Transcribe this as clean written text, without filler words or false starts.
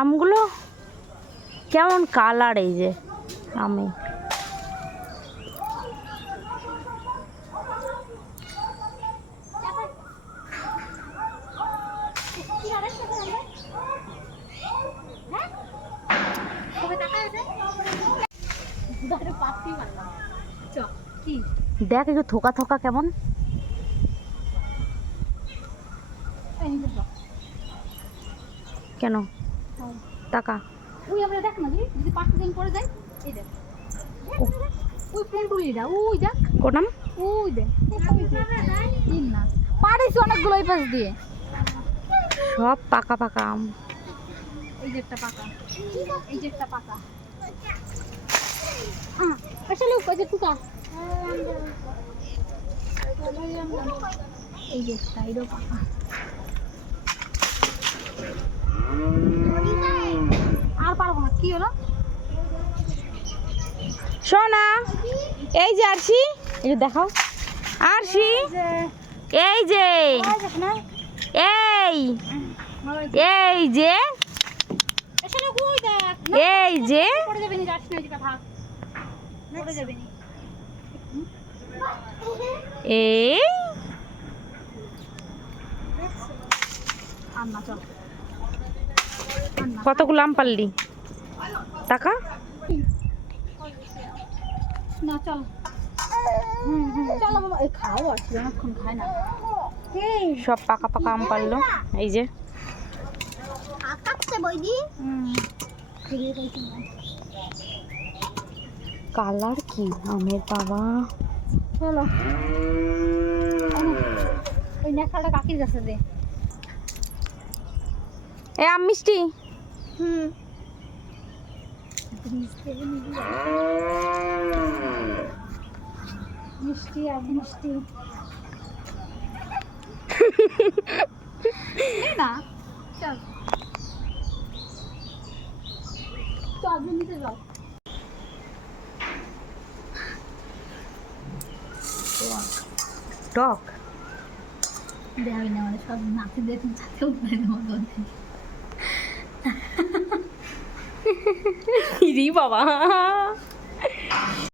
আমগুলো কেমন কালার, এই যে আমি দেখ একটু থোকা থোকা কেমন। কেন টাকা ওই আমরা দেখ না যদি 5 দিন পরে যাই, এই দেখ ওই পুন্ডুলিটা ওই দেখ কোনাম ওই দেখ তিন না পারিস অনেকগুলো ওই পাশ দিয়ে। সব পাকা পাকা আম। এই যে একটা পাকা, এই যে একটা পাকা। হ্যাঁ আসলে ওই যে টুকা এই যে একটা এরও পাকা। আর পারবো না, কি হলো সোনা? এই যে আরশি, এই যে দেখাও আরশি, এই যে এই এই যে এই যে এই কতগুলো আম পারলি টাকা? না চল চলো বাবা, এই খাও আসলে অনেকক্ষণ খায় না। সব পাকা পাকা আম পারলো। এই যে কালার কি আমের বাবা। চলো ওই নেখালটা কাকির কাছে দে। এ আম মিষ্টি। মিষ্টি আর মিষ্টি না চল চল নিতে যাও। টক দেখাবি না মানে সব নাচে দেখুন চাতে উঠবে না বাবা।